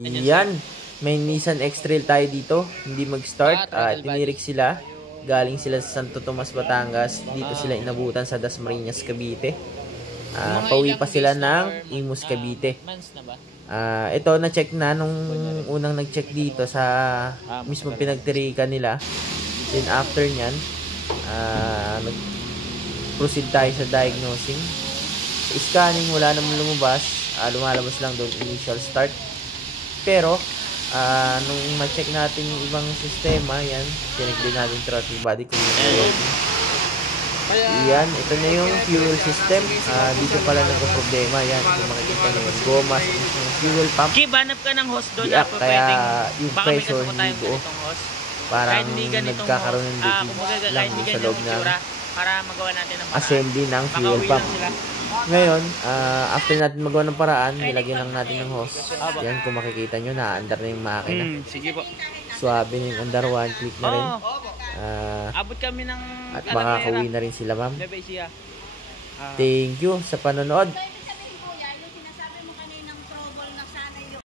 Yan, may Nissan X-Trail tayo dito, hindi mag-start. Tinirik sila, galing sila sa Santo Tomas, Batangas. Dito sila inabutan sa Dasmariñas, Cavite. Pauwi pa sila ng Imus, Cavite. Ito, na-check na nung unang nag-check dito sa mismo pinagtirikan nila. Then after nyan, nag-proceed tayo sa diagnosing. Sa scanning, wala naman lumabas. Lumalabas lang doon initial start. Pero, nung ma-check natin yung ibang sistema, yan, check din natin throttle body kung yung yan, ito na yung fuel system. Dito pala nagka-problema. Yan, kung makikita nyo yung goma, yung fuel pump. Hanap ka ng hose doon. Kaya yung pressure hindi buo. Parang nagkakaroon ng leakage lang sa loob ng para magawa natin ng assembly ng fuel pump. Ngayon, after natin magawa ng paraan, nilagyan lang natin ng hose. Yan, kung makikita nyo, na-under na yung makina. Sige po. Swabe na yung under, one click na rin. Abot kami ng at makakauwi na rin sila, ma'am. Thank you sa panonood.